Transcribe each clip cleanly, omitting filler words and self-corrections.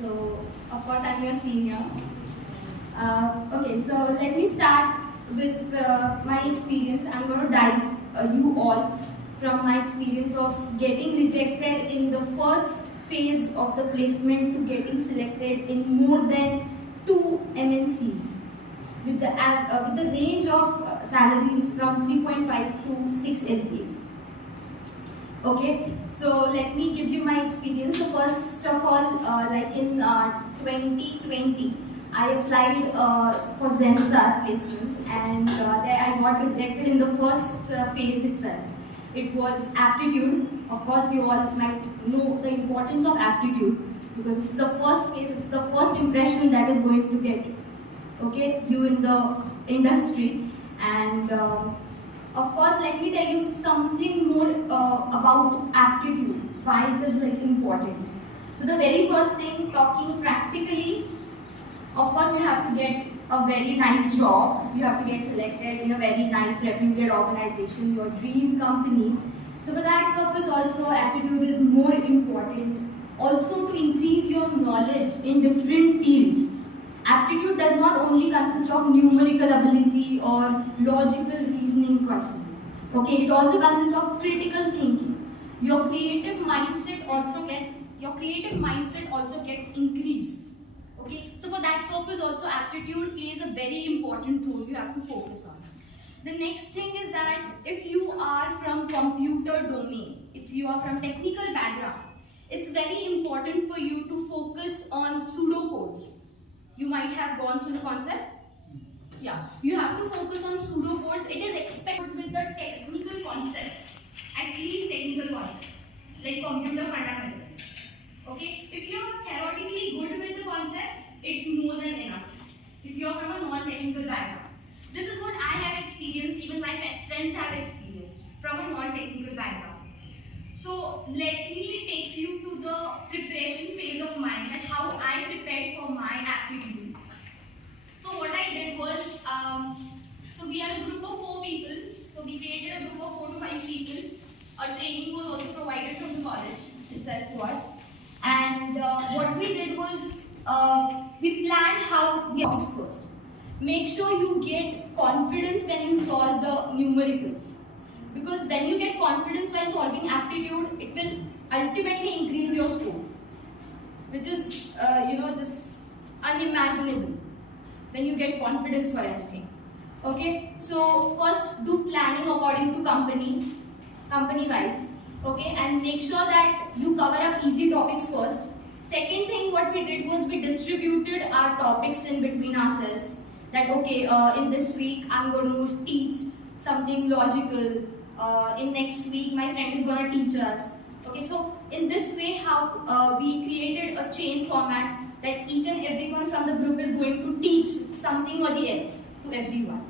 So, of course, I'm your senior. Okay, so let me start with my experience. I'm going to dive you all from my experience of getting rejected in the first phase of the placement to getting selected in more than 2 MNCs with the range of salaries from 3.5 to 6 LPA. Okay, so let me give you my experience. So first of all, like in 2020, I applied for Zensar placements, and there I got rejected in the first phase itself. It was Aptitude. Of course, you all might know the importance of Aptitude because it's the first phase, it's the first impression that is going to get, okay, you in the industry. And of course, let me tell you something more about Aptitude, why it is like important. So the very first thing, talking practically, of course, you have to get a very nice job. You have to get selected in a very nice reputed organization, your dream company. So for that purpose also, Aptitude is more important. Also to increase your knowledge in different fields. Aptitude does not only consist of numerical ability or logical reasoning questions. Okay, it also consists of critical thinking. Your creative mindset also gets increased. Okay, so for that purpose also Aptitude plays a very important role you have to focus on. The next thing is that if you are from computer domain, if you are from technical background, it's very important for you to focus on pseudocodes. You might have gone through the concept. Yeah, you have to focus on pseudocodes. It is expected with the technical concepts, at least technical concepts, like computer fundamentals. Okay, if you are theoretically good with the concepts, it's more than enough. If you are from a non-technical background, this is what I have experienced, even my friends have experienced from a non-technical background. So let me take you to the preparation phase of mine and how I prepared for my Aptitude. So what I did was, so we are a group of 4 people. So we created a group of 4 to 5 people. A training was also provided from the college itself to us. And what we did was, we planned how we topics first. Make sure you get confidence when you solve the numericals. Because when you get confidence while solving Aptitude, it will ultimately increase your score. Which is, just unimaginable when you get confidence for anything. Okay, so first do planning according to company wise. Okay, and make sure that you cover up easy topics first. Second thing, what we did was we distributed our topics in between ourselves. That okay, in this week I'm going to teach something logical. In next week my friend is going to teach us. Okay, so in this way, how we created a chain format that each and everyone from the group is going to teach something or the else to everyone.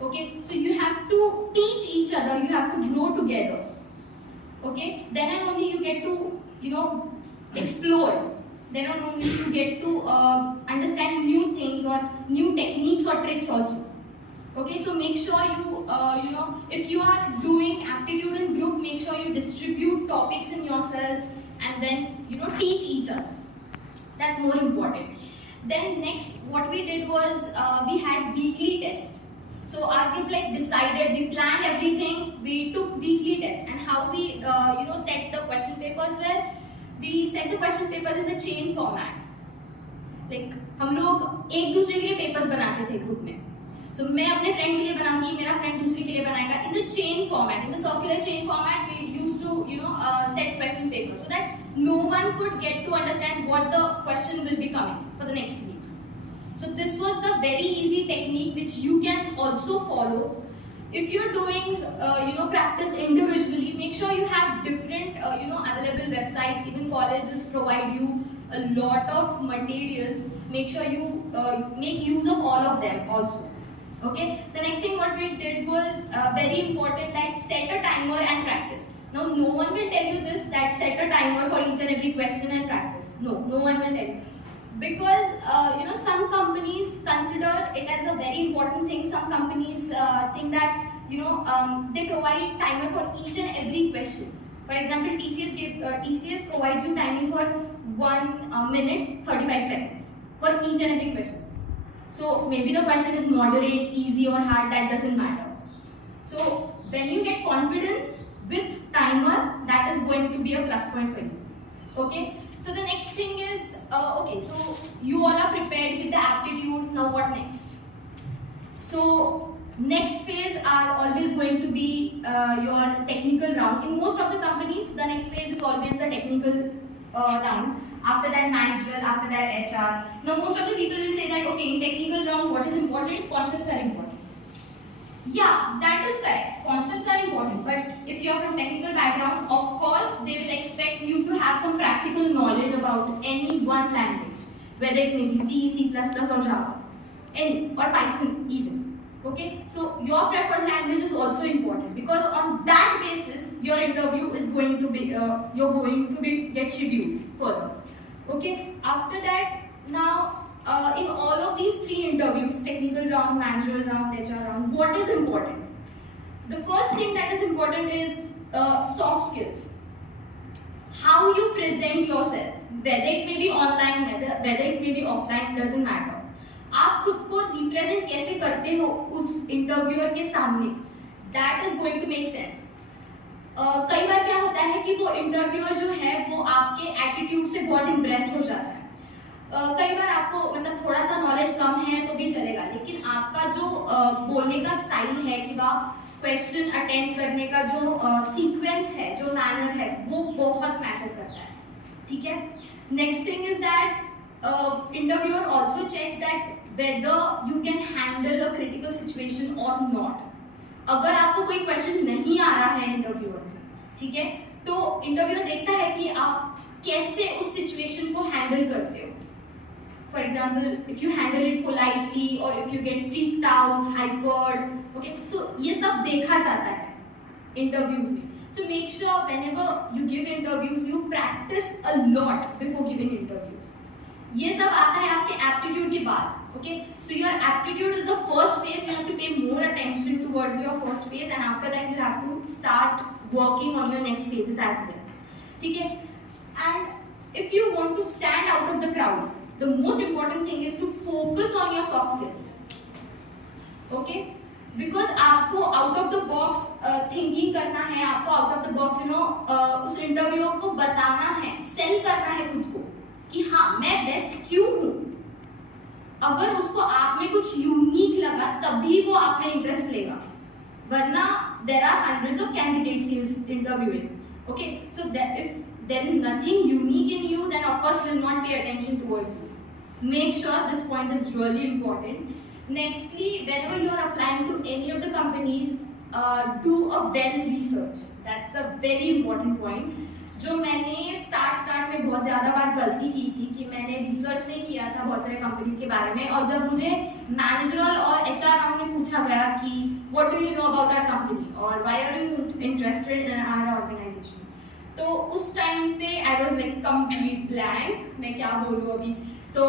Okay, so you have to teach each other. You have to grow together. Okay, then and only you get to, explore. Then and only you get to understand new things or new techniques or tricks also. Okay, so make sure you, if you are doing Aptitude in group, make sure you distribute topics in yourself and then, teach each other. That's more important. Then next, what we did was, we had weekly tests. So our group decided, we planned everything, we took weekly tests, and how we set the question papers were, we set the question papers in the chain format. हम लोग एक दूसरे के लिए papers बनाते थे group में. So मैं अपने friend के लिए बनाऊंगी, मेरा friend दूसरे के लिए बनाएगा. In the chain format, in the circular chain format, we used to set question papers so that no one could get to understand what the question will be coming for the next week. So this was the very easy technique which you can also follow. If you're doing practice individually, make sure you have different available websites. Even colleges provide you a lot of materials. Make sure you make use of all of them also. Okay. The next thing what we did was very important, that set a timer and practice. Now no one will tell you this, that set a timer for each and every question and practice. No one will tell you. Because some companies consider it as a very important thing. Some companies think that they provide timer for each and every question. For example, TCS provides you timing for 1 minute 35 seconds for each and every question. So maybe the question is moderate, easy or hard, that doesn't matter. So when you get confidence with timer, that is going to be a plus point for you. Okay. So the next thing is, okay, so you all are prepared with the aptitude. Now what next? So next phase are always going to be your technical round. In most of the companies, the next phase is always the technical round. After that managerial, after that HR. Now most of the people will say that, okay, in technical round, what is important? Concepts are important. Yeah, that is correct. Concepts are important, but if you are from technical background, of course, they will expect you to have some practical knowledge about any one language, whether it may be C, C++ or Java, any, or Python even. Okay, so your preferred language is also important because on that basis, your interview is going to be, get scheduled further. Okay, after that, now. In all of these 3 interviews, technical round, managerial round, HR round, what is important? The first thing that is important is soft skills. How you present yourself, whether it may be online, whether it may be offline, doesn't matter. आप खुद को represent कैसे करते हो उस interviewer के सामने, that is going to make sense. कई बार क्या होता है कि वो interviewer जो है वो आपके attitude से बहुत impressed हो जाता है. कई बार आपको मतलब थोड़ा सा नॉलेज कम है तो भी चलेगा, लेकिन आपका जो बोलने का स्टाइल है कि क्वेश्चन अटेंड करने का जो सीक्वेंस है, जो मैनर है, वो बहुत मैटर करता है. ठीक है. Next thing is that interviewer also checks that whether you can handle a critical situation or not. अगर आपको कोई क्वेश्चन नहीं आ रहा है इंटरव्यूअर में, ठीक है, तो इंटरव्यूअर देखता है कि आप कैसे उस सिचुएशन को हैंडल करते हो. For example, if you handle it politely or if you get freaked out, hypered, okay, so ये सब देखा जाता है interviews में. So make sure whenever you give interviews, you practice a lot before giving interviews. ये सब आता है आपके aptitude के बाद. Okay, so your aptitude is the first phase. You have to pay more attention towards your first phase, and after that you have to start working on your next phases as well. ठीक है. And if you want to stand out of the crowd, the most important thing is to focus on your soft skills. Okay, because आपको out of the box thinking करना है, आपको out of the box उस interviewer को बताना है, cell करना है खुद को कि हाँ मैं बेस्ट क्यों हूँ. अगर उसको आप में कुछ यूनिक लगा तभी वो आप में इंटरेस्ट लेगा, वरना there are hundreds of candidates he is interviewing. Okay, so if there is nothing unique in you, then of course he will not pay attention towards you. Make sure this point is really important. Nextly, whenever you are applying to any of the companies, do a well research. That's a very important point. जो मैंने start में बहुत ज़्यादा बार गलती की थी कि मैंने रिसर्च नहीं किया था बहुत सारे कंपनीज के बारे में, और जब मुझे मैनेजरल और एचआर राउंड में पूछा गया कि what do you know about our company और why are you interested in our organisation, तो उस टाइम पे I was like complete blank, मैं क्या बोलूँ अभी. तो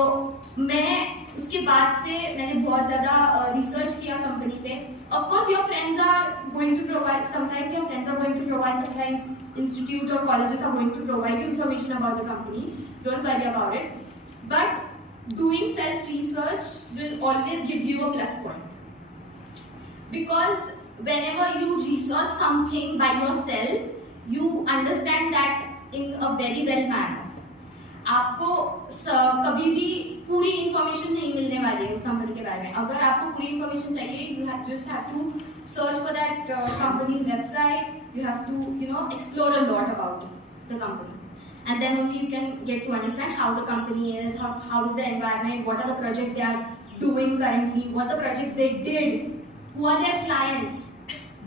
मैं उसके बाद से मैंने बहुत ज़्यादा रिसर्च किया कंपनी पे. Of course, your friends are going to provide. Sometimes your friends are going to provide. Sometimes institute or colleges are going to provide you information about the company. Don't worry about it. But doing self-research will always give you a plus point. Because whenever you research something by yourself, you understand that in a very well manner. आपको कभी भी पूरी information नहीं मिलने वाली है उस company के बारे में. अगर आपको पूरी इंफॉर्मेशन चाहिए, you just have to search for that company's website. You have to explore a lot about the company, and then only you can get to understand how the company is, how is the environment, what are the projects they are doing currently, what the projects they did, who are their clients,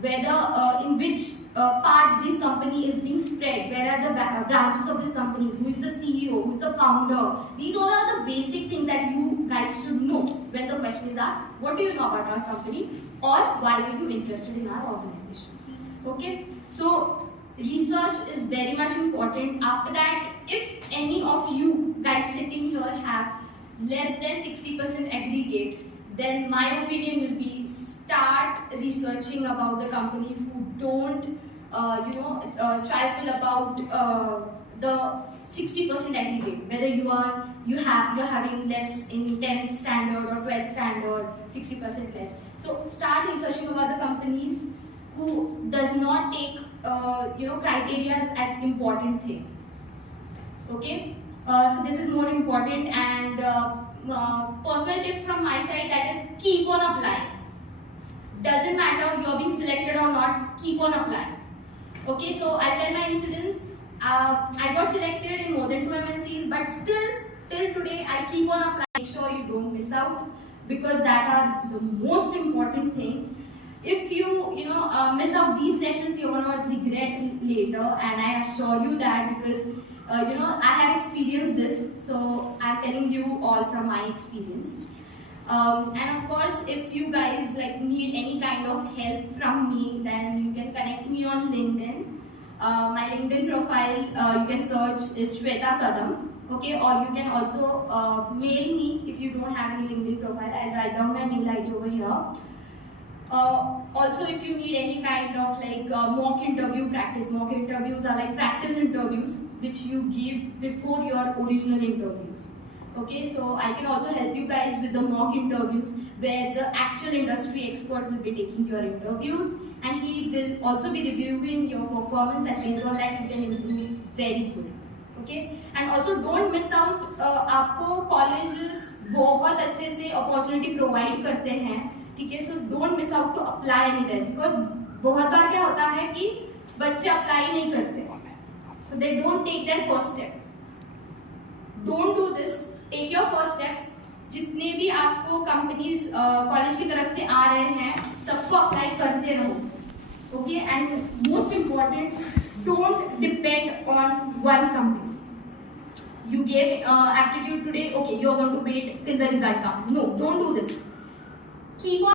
whether in which parts this company is being spread, where are the branches of this company, who is the CEO, who is the founder. These all are the basic things that you guys should know when the question is asked, what do you know about our company, or why are you interested in our organization. Okay, so research is very much important. After that, if any of you guys sitting here have less than 60% aggregate, then my opinion will be start researching about the companies who don't trifle about the 60% aggregate, whether you're having less in 10th standard or 12th standard, 60% less. So start researching about the companies who does not take criteria as important thing. Okay, so this is more important, and personal tip from my side, that is keep on applying. Doesn't matter if you're being selected or not, keep on applying. Okay, so I'll tell my incidents. I got selected in more than 2 MNCs, but still till today I keep on applying. Make sure you don't miss out, because that are the most important thing. If you miss out these sessions, you're gonna regret later, and I assure you that, because I have experienced this, so I'm telling you all from my experience. And of course, if you guys need any kind of help from me, then you can connect me on LinkedIn. My LinkedIn profile, you can search, is Shweta Kadam. Okay, or you can also mail me if you don't have any LinkedIn profile. I'll write down my mail ID over here. Also, if you need any kind of mock interview practice, mock interviews are like practice interviews which you give before your original interviews. Okay, so I can also help you guys with the mock interviews, where the actual industry expert will be taking your interviews, and he will also be reviewing your performance, and based on that you can improve very good. Okay, and also don't miss out. आपको colleges बहुत अच्छे से opportunity provide करते हैं, ठीक है? So don't miss out to apply anywhere, because बहुत बार क्या होता है कि बच्चे apply नहीं करते, so they don't take their first step. Don't do this. Take your first step. जितने भी आपको कंपनीज कॉलेज की तरफ से आ रहे हैं, सबको अप्लाई करते रहो. Okay, and most important, don't depend on one company. You gave aptitude today, okay, you're going to wait till the result comes. No, don't do this. Keep on